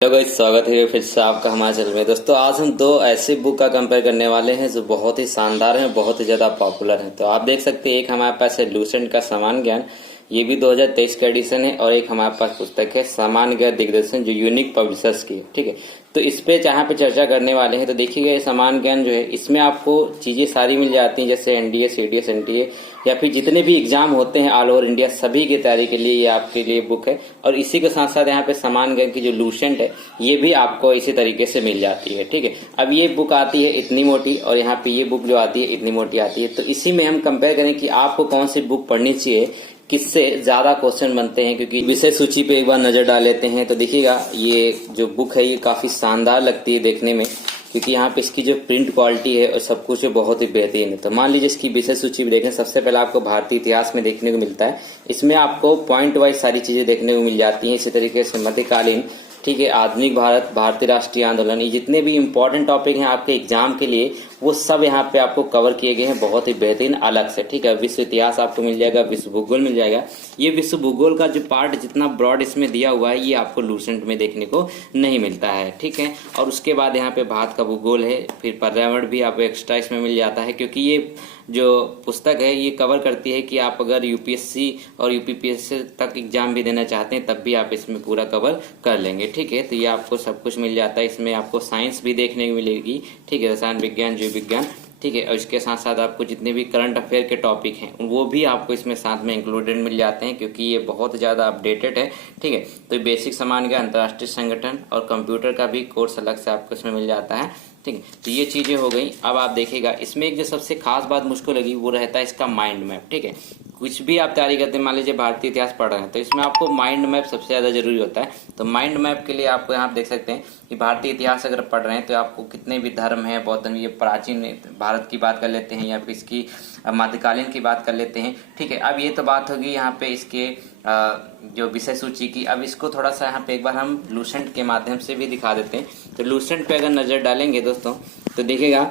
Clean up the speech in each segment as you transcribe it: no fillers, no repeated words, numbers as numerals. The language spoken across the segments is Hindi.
हेलो गाइस, स्वागत है फिर से आपका हमारे चैनल में। दोस्तों, आज हम दो ऐसे बुक का कंपेयर करने वाले हैं जो बहुत ही शानदार हैं, बहुत ही ज़्यादा पॉपुलर हैं। तो आप देख सकते हैं, एक हमारे पास है लूसेंट का सामान्य ज्ञान, ये भी 2023 का एडिशन है, और एक हमारे पास पुस्तक है सामान्य ज्ञान दिग्दर्शन, जो यूनिक पब्लिशर्स की है। ठीक है, तो इस पे जहाँ पे चर्चा करने वाले हैं, तो देखिएगा ये सामान्य ज्ञान जो है, इसमें आपको चीज़ें सारी मिल जाती हैं, जैसे एनडीए, सीडीएस, एनटीए या फिर जितने भी एग्जाम होते हैं ऑल ओवर इंडिया, सभी की तैयारी के लिए ये आपके लिए बुक है। और इसी के साथ साथ यहाँ पे सामान्य ज्ञान की जो लूसेंट है, ये भी आपको इसी तरीके से मिल जाती है। ठीक है, अब ये बुक आती है इतनी मोटी, और यहाँ पे ये बुक जो आती है इतनी मोटी आती है। तो इसी में हम कंपेयर करें कि आपको कौन सी बुक पढ़नी चाहिए, किससे ज्यादा क्वेश्चन बनते हैं। क्योंकि विषय सूची पे एक बार नजर डाल लेते हैं, तो देखिएगा ये जो बुक है ये काफी शानदार लगती है देखने में, क्योंकि यहाँ पे इसकी जो प्रिंट क्वालिटी है और सब कुछ बहुत ही बेहतरीन है। तो मान लीजिए इसकी विषय सूची भी देखें, सबसे पहले आपको भारतीय इतिहास में देखने को मिलता है। इसमें आपको पॉइंट वाइज सारी चीजें देखने को मिल जाती हैं। इसी तरीके से मध्यकालीन, ठीक है, आधुनिक भारत, भारतीय राष्ट्रीय आंदोलन, ये जितने भी इंपॉर्टेंट टॉपिक हैं आपके एग्जाम के लिए, वो सब यहाँ पे आपको कवर किए गए हैं बहुत ही बेहतरीन अलग से। ठीक है, विश्व इतिहास आपको मिल जाएगा, विश्व भूगोल मिल जाएगा। ये विश्व भूगोल का जो पार्ट जितना ब्रॉड इसमें दिया हुआ है, ये आपको लूसेंट में देखने को नहीं मिलता है। ठीक है, और उसके बाद यहाँ पे भारत का भूगोल है, फिर पर्यावरण भी आपको एक्स्ट्रा इसमें मिल जाता है, क्योंकि ये जो पुस्तक है ये कवर करती है कि आप अगर यूपीएससी और यूपीपीएससी तक एग्जाम भी देना चाहते हैं, तब भी आप इसमें पूरा कवर कर लेंगे। ठीक है, तो ये आपको सब कुछ मिल जाता है। इसमें आपको साइंस भी देखने को मिलेगी, ठीक है, रसायन विज्ञान, जीव विज्ञान, ठीक है, और इसके साथ साथ आपको जितने भी करंट अफेयर के टॉपिक हैं वो भी आपको इसमें साथ में इंक्लूडेड मिल जाते हैं, क्योंकि ये बहुत ज़्यादा अपडेटेड है। ठीक है, तो बेसिक सामान्य ज्ञान, अंतर्राष्ट्रीय संगठन और कंप्यूटर का भी कोर्स अलग से आपको इसमें मिल जाता है। ठीक है, तो ये चीज़ें हो गई। अब आप देखिएगा इसमें एक जो सबसे खास बात मुझको लगी वो रहता है इसका माइंड मैप। ठीक है, कुछ भी आप तैयारी करते हैं, मान लीजिए भारतीय इतिहास पढ़ रहे हैं, तो इसमें आपको माइंड मैप सबसे ज़्यादा जरूरी होता है। तो माइंड मैप के लिए आपको यहाँ देख सकते हैं कि भारतीय इतिहास अगर पढ़ रहे हैं तो आपको कितने भी धर्म है, बौद्ध धर्म, ये प्राचीन भारत की बात कर लेते हैं, या फिर इसकी मध्यकालीन की बात कर लेते हैं। ठीक है, अब ये तो बात होगी यहाँ पे इसके जो विषय सूची की। अब इसको थोड़ा सा यहाँ पे एक बार हम लूसेंट के माध्यम से भी दिखा देते हैं। तो लूसेंट पे अगर नजर डालेंगे दोस्तों, तो देखिएगा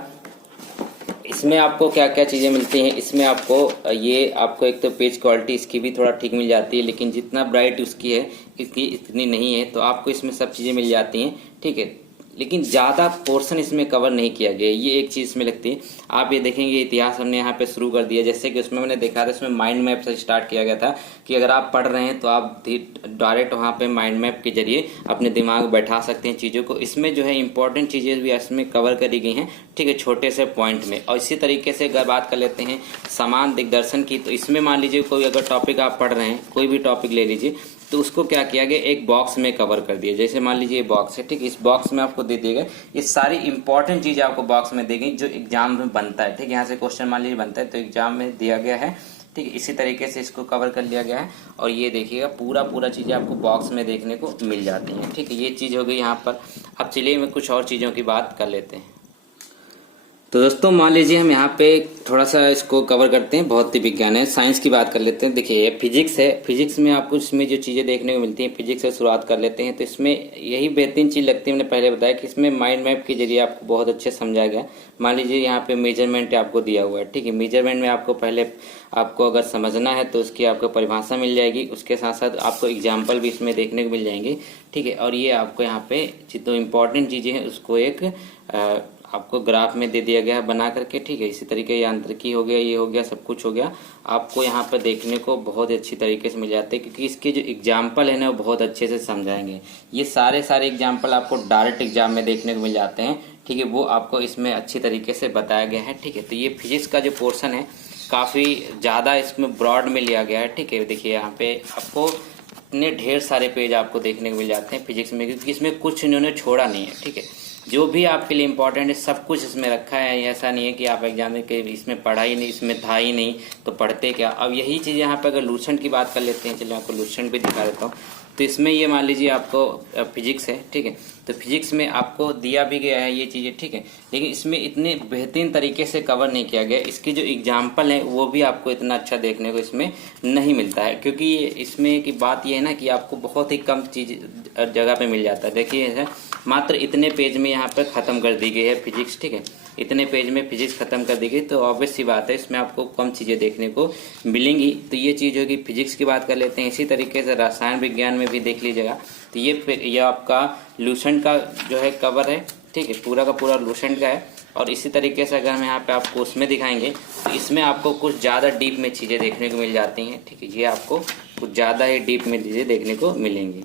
इसमें आपको क्या क्या चीज़ें मिलती हैं। इसमें आपको ये आपको एक तो पेज क्वालिटी इसकी भी थोड़ा ठीक मिल जाती है, लेकिन जितना ब्राइट उसकी है इसकी इतनी नहीं है। तो आपको इसमें सब चीज़ें मिल जाती हैं। ठीक है, लेकिन ज़्यादा पोर्शन इसमें कवर नहीं किया गया, ये एक चीज़ इसमें लगती है। आप ये देखेंगे इतिहास हमने यहाँ पे शुरू कर दिया, जैसे कि उसमें मैंने देखा था इसमें माइंड मैप से स्टार्ट किया गया था कि अगर आप पढ़ रहे हैं तो आप डायरेक्ट वहाँ पे माइंड मैप के जरिए अपने दिमाग में बैठा सकते हैं चीज़ों को। इसमें जो है इंपॉर्टेंट चीज़ें भी इसमें कवर करी गई हैं, ठीक है, छोटे से पॉइंट में। और इसी तरीके से अगर बात कर लेते हैं समान दिग्दर्शन की, तो इसमें मान लीजिए कोई अगर टॉपिक आप पढ़ रहे हैं, कोई भी टॉपिक ले लीजिए, तो उसको क्या किया गया, एक बॉक्स में कवर कर दिया। जैसे मान लीजिए ये बॉक्स है, ठीक, इस बॉक्स में आपको दे दिए गए ये सारी इंपॉर्टेंट चीजें आपको बॉक्स में दी गई जो एग्जाम में बनता है। ठीक, यहाँ से क्वेश्चन मान लीजिए बनता है तो एग्जाम में दिया गया है। ठीक, इसी तरीके से इसको कवर कर लिया गया है, और ये देखिएगा पूरा चीजें आपको बॉक्स में देखने को मिल जाती हैं। ठीक है, ये चीज हो गई यहाँ पर। अब चलिए मैं कुछ और चीजों की बात कर लेते हैं। तो दोस्तों मान लीजिए हम यहाँ पे थोड़ा सा इसको कवर करते हैं, भौतिक विज्ञान है, साइंस की बात कर लेते हैं। देखिए ये फिजिक्स है, फिजिक्स में आपको इसमें जो चीज़ें देखने को मिलती हैं, फिजिक्स से शुरुआत कर लेते हैं। तो इसमें यही बेहतरीन चीज़ लगती है, मैंने पहले बताया कि इसमें माइंड मैप के जरिए आपको बहुत अच्छे समझाया गया। मान लीजिए यहाँ पे मेजरमेंट आपको दिया हुआ है। ठीक है, मेजरमेंट में आपको पहले आपको अगर समझना है तो उसकी आपको परिभाषा मिल जाएगी, उसके साथ साथ आपको एग्जाम्पल भी इसमें देखने को मिल जाएंगे। ठीक है, और ये आपको यहाँ पे जितनी इंपॉर्टेंट चीज़ें हैं उसको एक आपको ग्राफ में दे दिया गया है बना करके। ठीक है, इसी तरीके यांत्रिकी हो गया, ये हो गया, सब कुछ हो गया, आपको यहाँ पर देखने को बहुत अच्छी तरीके से मिल जाते हैं, क्योंकि इसके जो एग्जाम्पल है ना वो बहुत अच्छे से समझाएंगे। ये सारे एग्जाम्पल आपको डायरेक्ट एग्जाम में देखने को मिल जाते हैं। ठीक है, वो आपको इसमें अच्छी तरीके से बताया गया है। ठीक है, तो ये फिजिक्स का जो पोर्शन है काफ़ी ज़्यादा इसमें ब्रॉड में लिया गया है। ठीक है, देखिए यहाँ पे आपको इतने ढेर सारे पेज आपको देखने को मिल जाते हैं फिजिक्स में, क्योंकि इसमें कुछ इन्होंने छोड़ा नहीं है। ठीक है, जो भी आपके लिए इम्पोर्टेंट है सब कुछ इसमें रखा है। ऐसा नहीं है कि आप एग्जाम में कि इसमें पढ़ा ही नहीं, इसमें था ही नहीं तो पढ़ते क्या। अब यही चीज़ यहाँ पे अगर लूसेंट की बात कर लेते हैं, चलिए आपको लूसेंट भी दिखा देता हूँ। तो इसमें ये मान लीजिए आपको फिजिक्स है। ठीक है, तो फिजिक्स में आपको दिया भी गया है ये चीज़ें। ठीक है, लेकिन इसमें इतने बेहतरीन तरीके से कवर नहीं किया गया। इसकी जो एग्जाम्पल है वो भी आपको इतना अच्छा देखने को इसमें नहीं मिलता है, क्योंकि इसमें की बात ये है ना कि आपको बहुत ही कम चीज जगह पे मिल जाता है। देखिए मात्र इतने पेज में यहाँ पर ख़त्म कर दी गई है फिजिक्स। ठीक है, इतने पेज में फिजिक्स खत्म कर दी गई, तो ऑब्वियस सी बात है इसमें आपको कम चीज़ें देखने को मिलेंगी। तो ये चीज़ होगी, फिजिक्स की बात कर लेते हैं। इसी तरीके से रसायन विज्ञान में में भी देख लीजिएगा। तो ये आपका लूसेंट का जो है कवर है, ठीक है, पूरा का पूरा लूसेंट का है। और इसी तरीके से अगर हम यहाँ पे आपको उसमें दिखाएंगे तो इसमें आपको कुछ ज़्यादा डीप में चीज़ें देखने को मिल जाती हैं, ठीक है। ये आपको कुछ ज़्यादा ही डीप में चीज़ें देखने को मिलेंगी।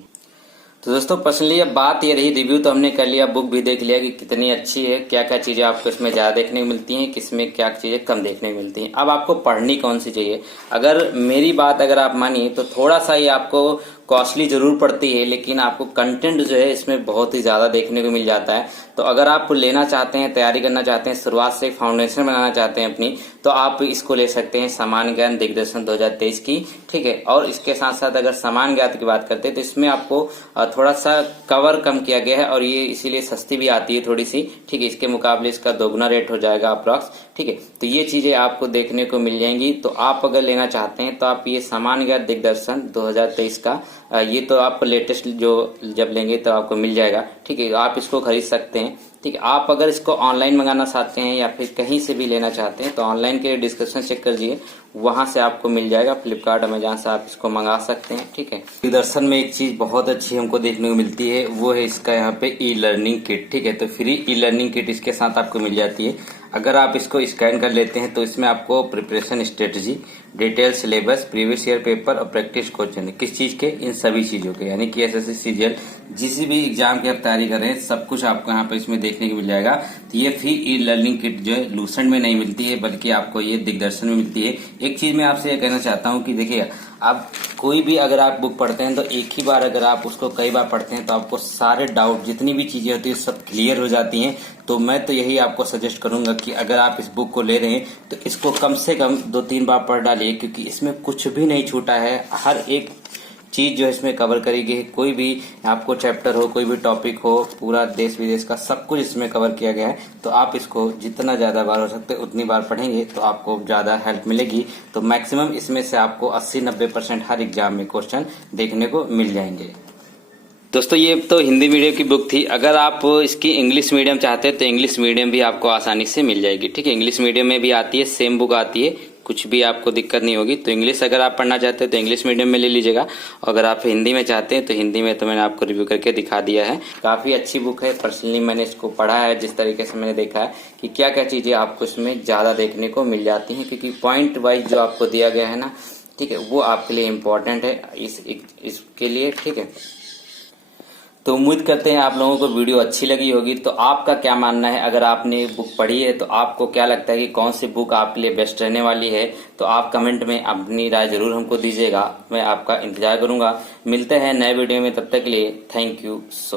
तो दोस्तों पर्सनली अब बात ये रही, रिव्यू तो हमने कर लिया, बुक भी देख लिया कि कितनी अच्छी है, क्या क्या चीज़ें आपको इसमें ज़्यादा देखने को मिलती हैं, किसमें क्या चीज़ें कम देखने को मिलती हैं। अब आपको पढ़नी कौन सी चाहिए, अगर मेरी बात अगर आप मानिए तो थोड़ा सा ये आपको कॉस्टली जरूर पड़ती है, लेकिन आपको कंटेंट जो है इसमें बहुत ही ज़्यादा देखने को मिल जाता है। तो अगर आप लेना चाहते हैं, तैयारी करना चाहते हैं, शुरुआत से फाउंडेशन बनाना चाहते हैं अपनी, तो आप इसको ले सकते हैं, सामान्य ज्ञान दिग्दर्शन 2023 की, ठीक है। और इसके साथ साथ अगर सामान्य ज्ञान की बात करते हैं तो इसमें आपको थोड़ा सा कवर कम किया गया है और ये इसीलिए सस्ती भी आती है थोड़ी सी, ठीक है। इसके मुकाबले इसका दोगुना रेट हो जाएगा अप्रॉक्स, ठीक है। तो ये चीजें आपको देखने को मिल जाएंगी। तो आप अगर लेना चाहते हैं तो आप ये सामान्य ज्ञान दिग्दर्शन 2023 का ये तो आपको लेटेस्ट जो जब लेंगे तो आपको मिल जाएगा, ठीक है। आप इसको खरीद सकते हैं, ठीक है। आप अगर इसको ऑनलाइन मंगाना चाहते हैं या फिर कहीं से भी लेना चाहते हैं तो ऑनलाइन के डिस्क्रिप्शन चेक कर वहां से आपको मिल जाएगा, फ्लिपकार्ट अमेजॉन से आप इसको मंगा सकते हैं, ठीक है। दिग्दर्शन में एक चीज बहुत अच्छी हमको देखने को मिलती है, वो है इसका यहाँ पे ई लर्निंग किट, ठीक है। तो फ्री ई लर्निंग किट इसके साथ आपको मिल जाती है। अगर आप इसको स्कैन कर लेते हैं तो इसमें आपको preparation strategy, detail syllabus, previous year paper और प्रैक्टिस क्वेश्चन, किस चीज के, इन सभी चीजों के, यानी कि एसएससी सीजीएल जिस भी एग्जाम की आप तैयारी कर रहे हैं सब कुछ आपको यहाँ पे इसमें देखने को मिल जाएगा। तो ये फ्री ई लर्निंग किट जो है लूसेंट में नहीं मिलती है, बल्कि आपको ये दिग्दर्शन में मिलती है। एक चीज मैं आपसे ये कहना चाहता हूँ कि देखिए, आप कोई भी अगर आप बुक पढ़ते हैं तो एक ही बार अगर आप उसको कई बार पढ़ते हैं तो आपको सारे डाउट जितनी भी चीजें होती है सब क्लियर हो जाती हैं। तो मैं तो यही आपको सजेस्ट करूंगा कि अगर आप इस बुक को ले रहे हैं तो इसको कम से कम 2-3 बार पढ़ डालिए, क्योंकि इसमें कुछ भी नहीं छूटा है। हर एक चीज जो है इसमें कवर करी गई है, कोई भी आपको चैप्टर हो, कोई भी टॉपिक हो, पूरा देश विदेश का सब कुछ इसमें कवर किया गया है। तो आप इसको जितना ज्यादा बार हो सकते उतनी बार पढ़ेंगे तो आपको ज्यादा हेल्प मिलेगी। तो मैक्सिमम इसमें से आपको 80-90% हर एग्जाम में क्वेश्चन देखने को मिल जाएंगे। दोस्तों ये तो हिंदी मीडियम की बुक थी, अगर आप इसकी इंग्लिश मीडियम चाहते हैं तो इंग्लिश मीडियम भी आपको आसानी से मिल जाएगी, ठीक है। इंग्लिश मीडियम में भी आती है, सेम बुक आती है, कुछ भी आपको दिक्कत नहीं होगी। तो इंग्लिश अगर आप पढ़ना चाहते हैं तो इंग्लिश मीडियम में ले लीजिएगा, अगर आप हिंदी में चाहते हैं तो हिंदी में तो मैंने आपको रिव्यू करके दिखा दिया है। काफी अच्छी बुक है, पर्सनली मैंने इसको पढ़ा है, जिस तरीके से मैंने देखा है कि क्या क्या चीजें आपको इसमें ज्यादा देखने को मिल जाती हैं, क्योंकि पॉइंट वाइज जो आपको दिया गया है ना, ठीक है, वो आपके लिए इम्पोर्टेंट है इसके लिए, ठीक है। तो उम्मीद करते हैं आप लोगों को वीडियो अच्छी लगी होगी। तो आपका क्या मानना है, अगर आपने बुक पढ़ी है तो आपको क्या लगता है कि कौन सी बुक आपके लिए बेस्ट रहने वाली है? तो आप कमेंट में अपनी राय जरूर हमको दीजिएगा, मैं आपका इंतजार करूंगा। मिलते हैं नए वीडियो में, तब तक के लिए थैंक यू सो